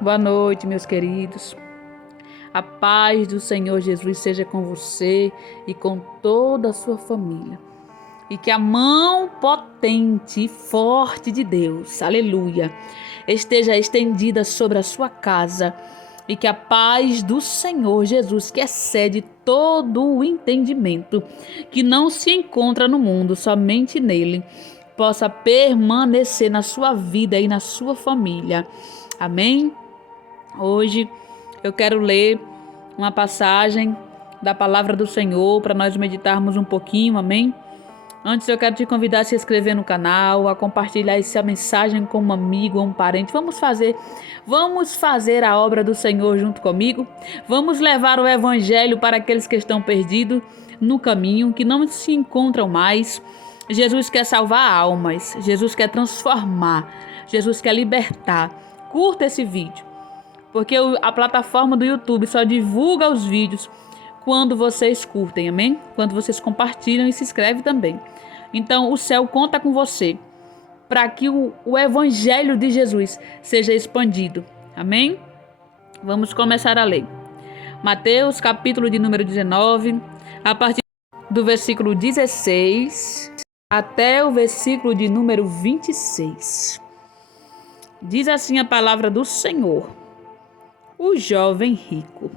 Boa noite, meus queridos. A paz do Senhor Jesus seja com você e com toda a sua família. E que a mão potente e forte de Deus, aleluia, esteja estendida sobre a sua casa. E que a paz do Senhor Jesus, que excede todo o entendimento, que não se encontra no mundo, somente nele, possa permanecer na sua vida e na sua família. Amém? Hoje eu quero ler uma passagem da palavra do Senhor para nós meditarmos um pouquinho, amém? Antes eu quero te convidar a se inscrever no canal, a compartilhar essa mensagem com um amigo ou um parente. Vamos fazer a obra do Senhor junto comigo. Vamos levar o evangelho para aqueles que estão perdidos no caminho, que não se encontram mais. Jesus quer salvar almas, Jesus quer transformar, Jesus quer libertar. Curta esse vídeo, porque a plataforma do YouTube só divulga os vídeos quando vocês curtem, amém? Quando vocês compartilham e se inscrevem também. Então o céu conta com você para que o evangelho de Jesus seja expandido, amém? Vamos começar a ler. Mateus, capítulo de número 19, a partir do versículo 16 até o versículo de número 26. Diz assim a palavra do Senhor: o jovem rico.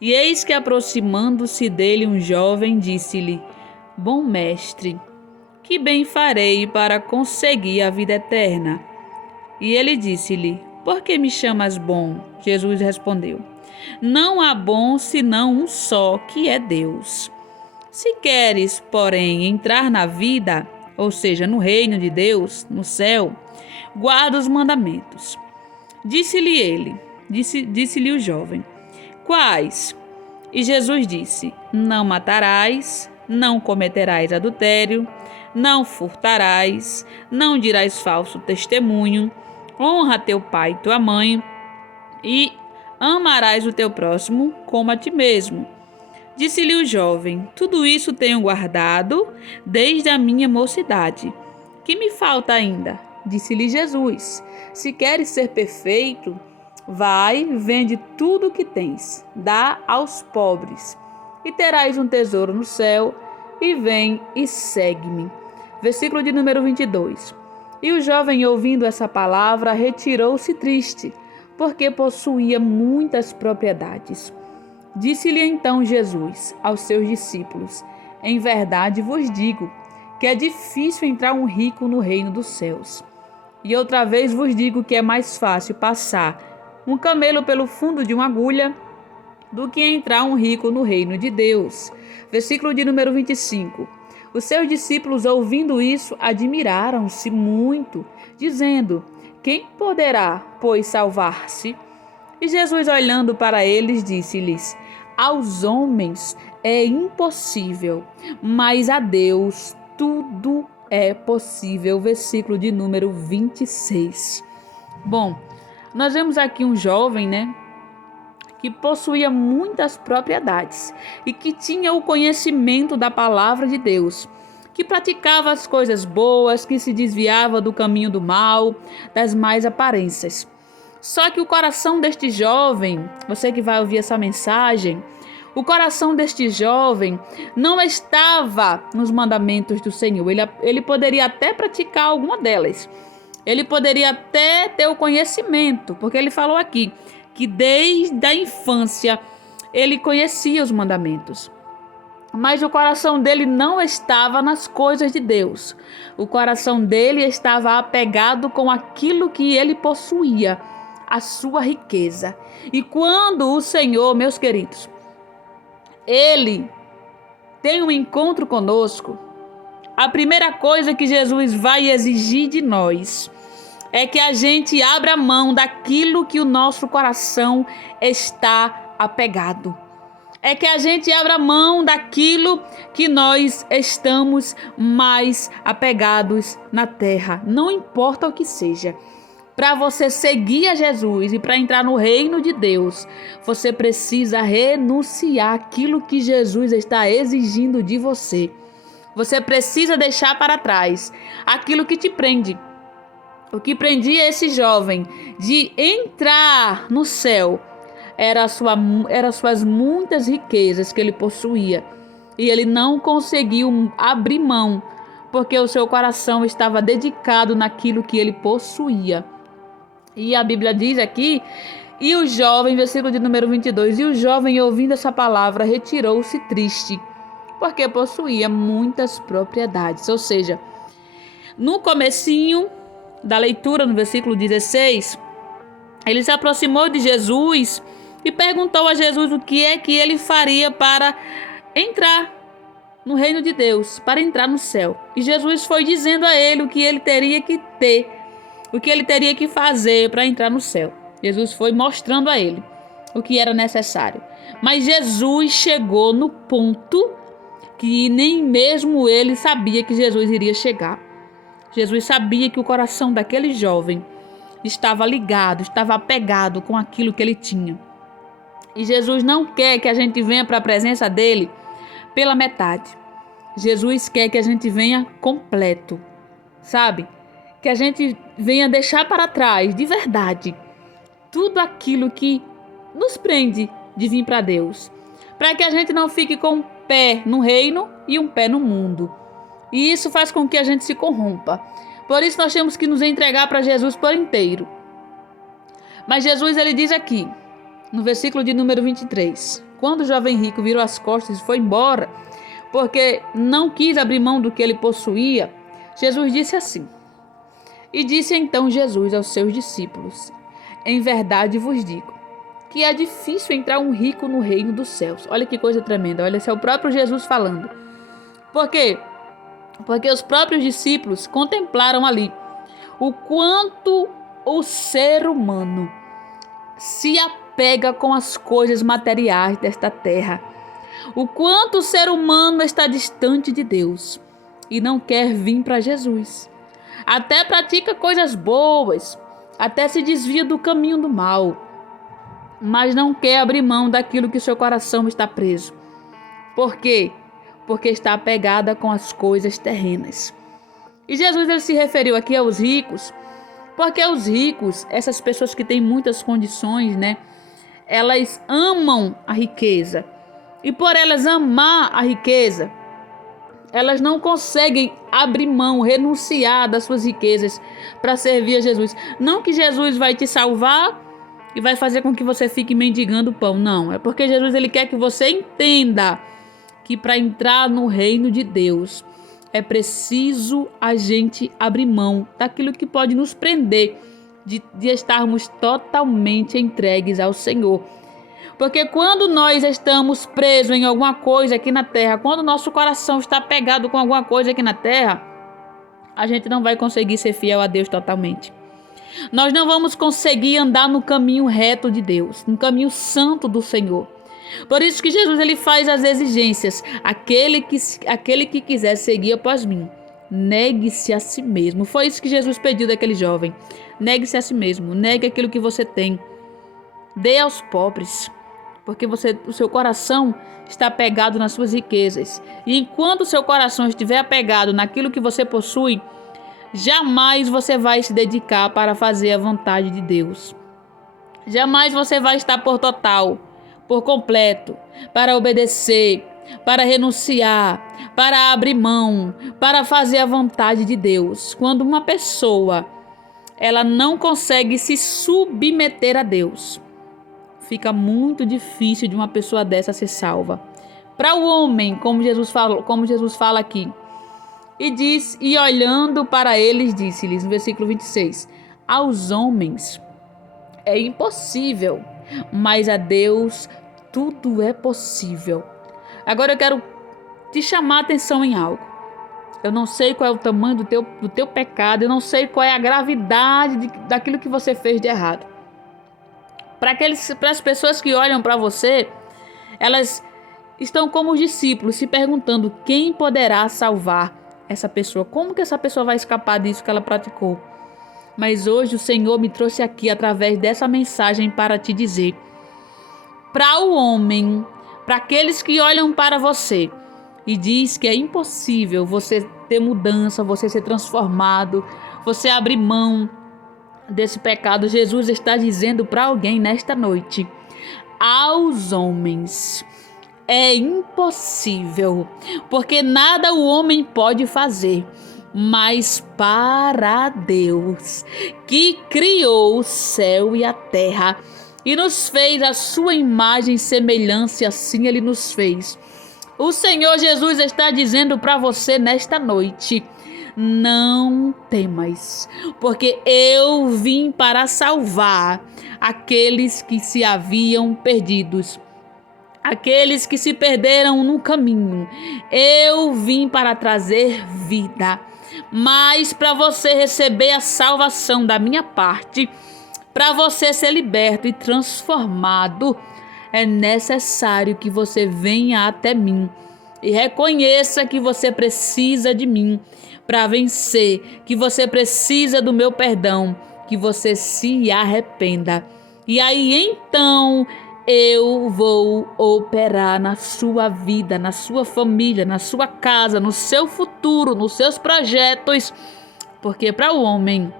E eis que, aproximando-se dele um jovem, disse-lhe: Bom mestre, que bem farei para conseguir a vida eterna? E ele disse-lhe: Por que me chamas bom? Jesus respondeu: Não há bom senão um só, que é Deus. Se queres, porém, entrar na vida, ou seja, no reino de Deus, no céu, guarda os mandamentos. Disse-lhe o jovem: Quais? E Jesus disse: Não matarás, não cometerás adultério, não furtarás, não dirás falso testemunho, honra teu pai e tua mãe, e amarás o teu próximo como a ti mesmo. Disse-lhe o jovem: Tudo isso tenho guardado desde a minha mocidade. Que me falta ainda? Disse-lhe Jesus: Se queres ser perfeito, vai, vende tudo o que tens, dá aos pobres, e terás um tesouro no céu, e vem e segue-me. Versículo de número 22. E o jovem, ouvindo essa palavra, retirou-se triste, porque possuía muitas propriedades. Disse-lhe então Jesus aos seus discípulos: Em verdade vos digo, que é difícil entrar um rico no reino dos céus. E outra vez vos digo que é mais fácil passar um camelo pelo fundo de uma agulha do que entrar um rico no reino de Deus. Versículo de número 25. Os seus discípulos, ouvindo isso, admiraram-se muito, dizendo: Quem poderá, pois, salvar-se? E Jesus, olhando para eles, disse-lhes: Aos homens é impossível, mas a Deus tudo é possível. Versículo de número 26. Bom, nós vemos aqui um jovem, que possuía muitas propriedades e que tinha o conhecimento da palavra de Deus, que praticava as coisas boas, que se desviava do caminho do mal, das más aparências. Só que o coração deste jovem, você que vai ouvir essa mensagem, o coração deste jovem não estava nos mandamentos do Senhor. Ele poderia até praticar alguma delas. Ele poderia até ter o conhecimento, porque ele falou aqui que desde a infância ele conhecia os mandamentos. Mas o coração dele não estava nas coisas de Deus. O coração dele estava apegado com aquilo que ele possuía, a sua riqueza. E quando o Senhor, meus queridos, ele tem um encontro conosco, a primeira coisa que Jesus vai exigir de nós é que a gente abra mão daquilo que o nosso coração está apegado. É que a gente abra mão daquilo que nós estamos mais apegados na terra. Não importa o que seja. Para você seguir a Jesus e para entrar no reino de Deus, você precisa renunciar àquilo que Jesus está exigindo de você. Você precisa deixar para trás aquilo que te prende. O que prendia esse jovem de entrar no céu era suas muitas riquezas que ele possuía. E ele não conseguiu abrir mão, porque o seu coração estava dedicado naquilo que ele possuía. E a Bíblia diz aqui, e o jovem, versículo de número 22, e o jovem, ouvindo essa palavra, retirou-se triste, porque possuía muitas propriedades. Ou seja, no comecinho da leitura, no versículo 16, ele se aproximou de Jesus e perguntou a Jesus o que é que ele faria para entrar no reino de Deus, para entrar no céu. E Jesus foi dizendo a ele o que ele teria que ter, o que ele teria que fazer para entrar no céu. Jesus foi mostrando a ele o que era necessário. Mas Jesus chegou no ponto que nem mesmo ele sabia que Jesus iria chegar. Jesus sabia que o coração daquele jovem estava ligado, estava apegado com aquilo que ele tinha. E Jesus não quer que a gente venha para a presença dele pela metade. Jesus quer que a gente venha completo, sabe? Que a gente venha deixar para trás, de verdade, tudo aquilo que nos prende de vir para Deus. Para que a gente não fique com um pé no reino e um pé no mundo. E isso faz com que a gente se corrompa. Por isso nós temos que nos entregar para Jesus por inteiro. Mas Jesus, ele diz aqui, no versículo de número 23, quando o jovem rico virou as costas e foi embora, porque não quis abrir mão do que ele possuía, Jesus disse assim: e disse então Jesus aos seus discípulos: em verdade vos digo, que é difícil entrar um rico no reino dos céus. Olha que coisa tremenda, olha, esse é o próprio Jesus falando. Por quê? Porque os próprios discípulos contemplaram ali o quanto o ser humano se apega com as coisas materiais desta terra. O quanto o ser humano está distante de Deus e não quer vir para Jesus. Até pratica coisas boas, até se desvia do caminho do mal, mas não quer abrir mão daquilo que seu coração está preso. Por quê? Porque está apegada com as coisas terrenas. E Jesus, ele se referiu aqui aos ricos, porque os ricos, essas pessoas que têm muitas condições, né? Elas amam a riqueza. E por elas amar a riqueza, elas não conseguem abrir mão, renunciar das suas riquezas para servir a Jesus. Não que Jesus vai te salvar e vai fazer com que você fique mendigando pão. Não, é porque Jesus, ele quer que você entenda que para entrar no reino de Deus é preciso a gente abrir mão daquilo que pode nos prender de estarmos totalmente entregues ao Senhor. Porque quando nós estamos presos em alguma coisa aqui na terra, quando o nosso coração está pegado com alguma coisa aqui na terra, a gente não vai conseguir ser fiel a Deus totalmente. Nós não vamos conseguir andar no caminho reto de Deus, no caminho santo do Senhor. Por isso que Jesus, ele faz as exigências. Aquele que quiser seguir após mim, negue-se a si mesmo. Foi isso que Jesus pediu daquele jovem. Negue-se a si mesmo, negue aquilo que você tem. Dê aos pobres, porque o seu coração está apegado nas suas riquezas. E enquanto o seu coração estiver apegado naquilo que você possui, jamais você vai se dedicar para fazer a vontade de Deus. Jamais você vai estar por total, por completo, para obedecer, para renunciar, para abrir mão, para fazer a vontade de Deus. Quando uma pessoa, ela não consegue se submeter a Deus, fica muito difícil de uma pessoa dessa ser salva. Para o homem, como Jesus fala aqui, e olhando para eles, disse-lhes, no versículo 26, aos homens é impossível, mas a Deus tudo é possível. Agora eu quero te chamar a atenção em algo. Eu não sei qual é o tamanho do teu pecado, eu não sei qual é a gravidade daquilo que você fez de errado. Para as pessoas que olham para você, elas estão como os discípulos se perguntando quem poderá salvar essa pessoa. Como que essa pessoa vai escapar disso que ela praticou? Mas hoje o Senhor me trouxe aqui através dessa mensagem para te dizer: para o homem, para aqueles que olham para você e diz que é impossível você ter mudança, você ser transformado, você abrir mão desse pecado, Jesus está dizendo para alguém nesta noite: aos homens é impossível, porque nada o homem pode fazer, mas para Deus, que criou o céu e a terra e nos fez a sua imagem e semelhança, e assim Ele nos fez. O Senhor Jesus está dizendo para você nesta noite: não temas, porque eu vim para salvar aqueles que se haviam perdidos, aqueles que se perderam no caminho. Eu vim para trazer vida. Mas para você receber a salvação da minha parte, para você ser liberto e transformado, é necessário que você venha até mim e reconheça que você precisa de mim para vencer, que você precisa do meu perdão, que você se arrependa. E aí então eu vou operar na sua vida, na sua família, na sua casa, no seu futuro, nos seus projetos, porque para o homem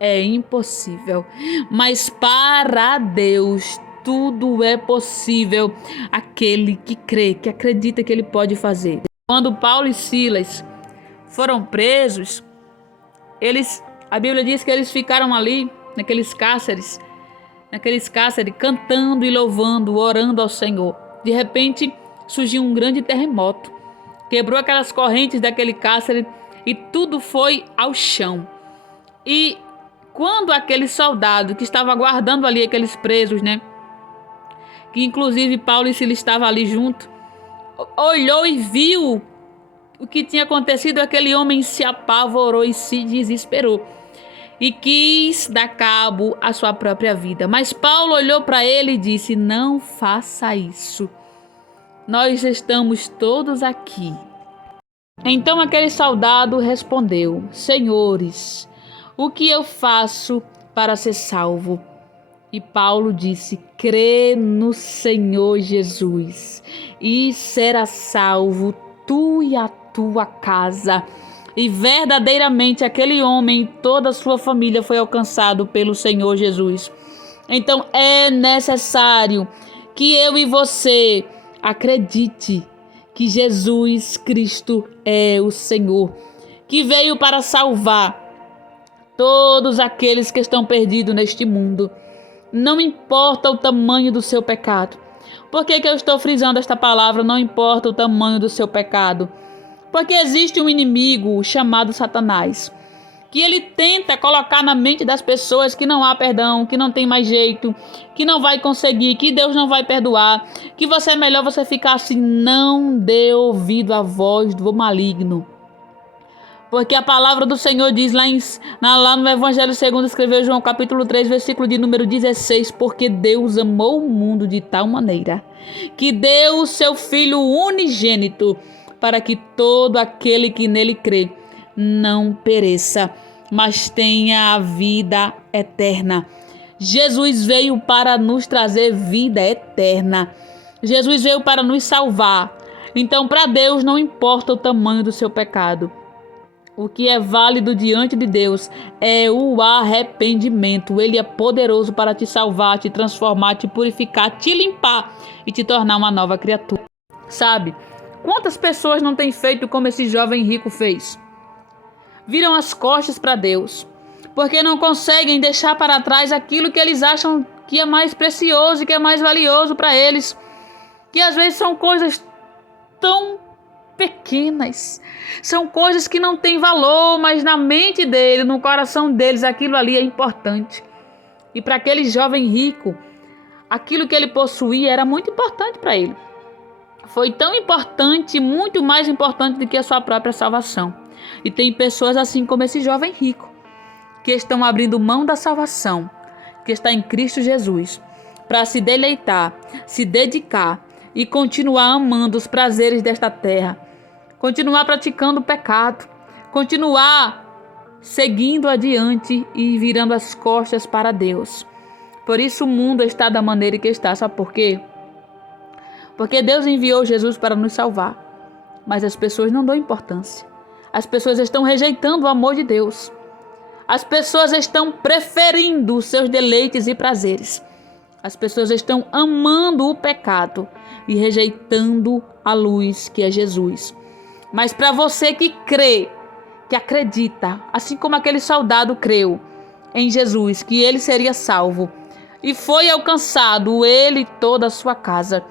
é impossível, mas para Deus tudo é possível. Aquele que crê, que acredita que Ele pode fazer. Quando Paulo e Silas foram presos, a Bíblia diz que eles ficaram ali, naqueles cárceres, cantando e louvando, orando ao Senhor. De repente, surgiu um grande terremoto, quebrou aquelas correntes daquele cárcere e tudo foi ao chão. E quando aquele soldado que estava guardando ali aqueles presos, que inclusive Paulo e Silas estavam ali junto, olhou e viu o que tinha acontecido, aquele homem se apavorou e se desesperou e quis dar cabo à sua própria vida. Mas Paulo olhou para ele e disse: não faça isso, nós estamos todos aqui. Então aquele soldado respondeu: senhores, o que eu faço para ser salvo? E Paulo disse: crê no Senhor Jesus e será salvo tu e a tua casa. E verdadeiramente aquele homem e toda a sua família foi alcançado pelo Senhor Jesus. Então é necessário que eu e você acredite que Jesus Cristo é o Senhor, que veio para salvar todos aqueles que estão perdidos neste mundo. Não importa o tamanho do seu pecado. Por que eu estou frisando esta palavra? Não importa o tamanho do seu pecado. Porque existe um inimigo chamado Satanás, que ele tenta colocar na mente das pessoas que não há perdão, que não tem mais jeito, que não vai conseguir, que Deus não vai perdoar, que é melhor você ficar assim. Não dê ouvido à voz do maligno. Porque a palavra do Senhor diz lá no Evangelho segundo escreveu João, capítulo 3, versículo de número 16, porque Deus amou o mundo de tal maneira que deu o seu Filho unigênito, para que todo aquele que nele crê não pereça, mas tenha a vida eterna. Jesus veio para nos trazer vida eterna. Jesus veio para nos salvar. Então, para Deus não importa o tamanho do seu pecado. O que é válido diante de Deus é o arrependimento. Ele é poderoso para te salvar, te transformar, te purificar, te limpar e te tornar uma nova criatura. Sabe? Quantas pessoas não têm feito como esse jovem rico fez? Viram as costas para Deus, porque não conseguem deixar para trás aquilo que eles acham que é mais precioso e que é mais valioso para eles, que às vezes são coisas tão pequenas, são coisas que não têm valor, mas na mente dele, no coração deles, aquilo ali é importante. E para aquele jovem rico, aquilo que ele possuía era muito importante para ele. Foi tão importante, muito mais importante do que a sua própria salvação. E tem pessoas assim como esse jovem rico, que estão abrindo mão da salvação, que está em Cristo Jesus, para se deleitar, se dedicar e continuar amando os prazeres desta terra, continuar praticando o pecado, continuar seguindo adiante e virando as costas para Deus. Por isso o mundo está da maneira que está. Sabe por quê? Porque Deus enviou Jesus para nos salvar, mas as pessoas não dão importância. As pessoas estão rejeitando o amor de Deus. As pessoas estão preferindo os seus deleites e prazeres. As pessoas estão amando o pecado e rejeitando a luz que é Jesus. Mas para você que crê, que acredita, assim como aquele soldado creu em Jesus, que ele seria salvo e foi alcançado, ele e toda a sua casa,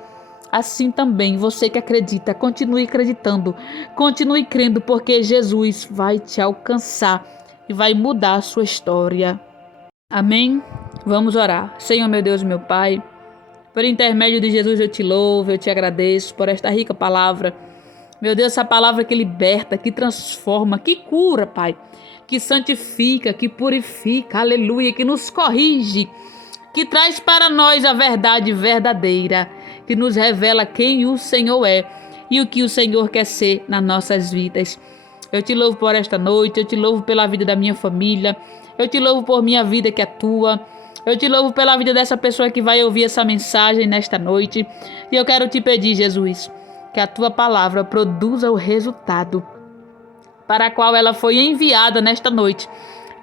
assim também você que acredita, continue acreditando, continue crendo, porque Jesus vai te alcançar e vai mudar a sua história. Amém? Vamos orar. Senhor, meu Deus, meu Pai, por intermédio de Jesus eu te louvo, eu te agradeço por esta rica palavra. Meu Deus, essa palavra que liberta, que transforma, que cura, Pai, que santifica, que purifica, aleluia, que nos corrige, que traz para nós a verdade verdadeira, que nos revela quem o Senhor é e o que o Senhor quer ser nas nossas vidas. Eu te louvo por esta noite, eu te louvo pela vida da minha família, eu te louvo por minha vida que é tua, eu te louvo pela vida dessa pessoa que vai ouvir essa mensagem nesta noite. E eu quero te pedir, Jesus, que a tua palavra produza o resultado para a qual ela foi enviada nesta noite.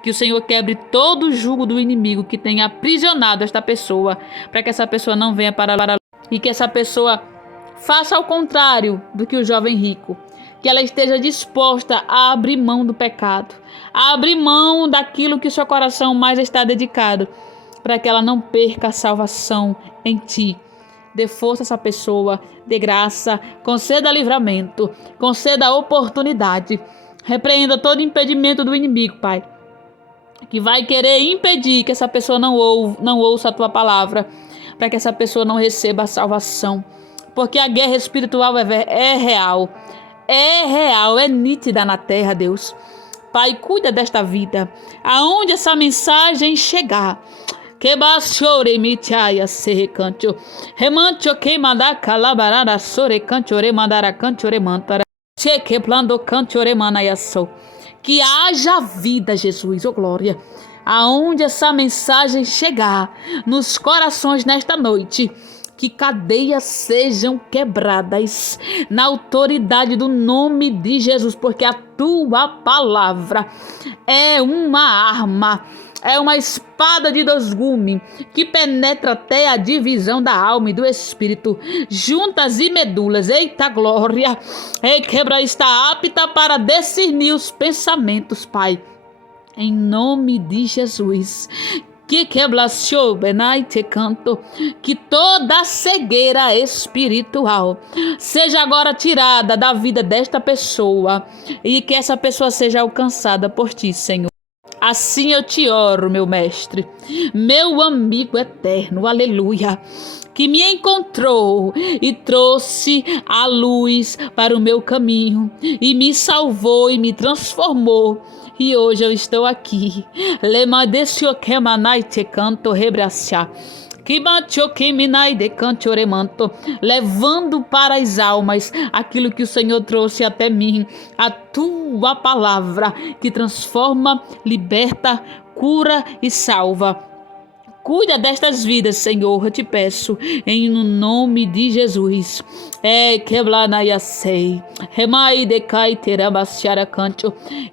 Que o Senhor quebre todo o jugo do inimigo que tenha aprisionado esta pessoa, para que essa pessoa não venha para lá e que essa pessoa faça ao contrário do que o jovem rico. Que ela esteja disposta a abrir mão do pecado, a abrir mão daquilo que o seu coração mais está dedicado, para que ela não perca a salvação em ti. Dê força a essa pessoa, dê graça, conceda livramento, conceda oportunidade. Repreenda todo impedimento do inimigo, Pai, que vai querer impedir que essa pessoa não ouça a tua palavra, para que essa pessoa não receba a salvação. Porque a guerra espiritual é real, é nítida na terra, Deus. Pai, cuida desta vida, aonde essa mensagem chegar. Que basore michaya se recanto, remancho que mandar calabarada sore canto remandara canto remantara, cheque plando canto remanayaso. Que haja vida, Jesus, oh glória, aonde essa mensagem chegar nos corações nesta noite. Que cadeias sejam quebradas na autoridade do nome de Jesus, porque a tua palavra é uma arma, é uma espada de dois gumes que penetra até a divisão da alma e do espírito, juntas e medulas. Eita glória! E quebra está apta para discernir os pensamentos, Pai. Em nome de Jesus. Que toda cegueira espiritual seja agora tirada da vida desta pessoa e que essa pessoa seja alcançada por ti, Senhor. Assim eu te oro, meu mestre, meu amigo eterno, aleluia, que me encontrou e trouxe a luz para o meu caminho e me salvou e me transformou. E hoje eu estou aqui. Lema descio que manai te canto rebraciar. Que bateu que minai de canto remanto, levando para as almas aquilo que o Senhor trouxe até mim, a tua palavra que transforma, liberta, cura e salva. Cuida destas vidas, Senhor, eu te peço, em no nome de Jesus.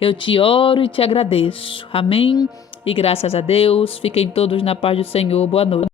Eu te oro e te agradeço. Amém. E graças a Deus, fiquem todos na paz do Senhor. Boa noite.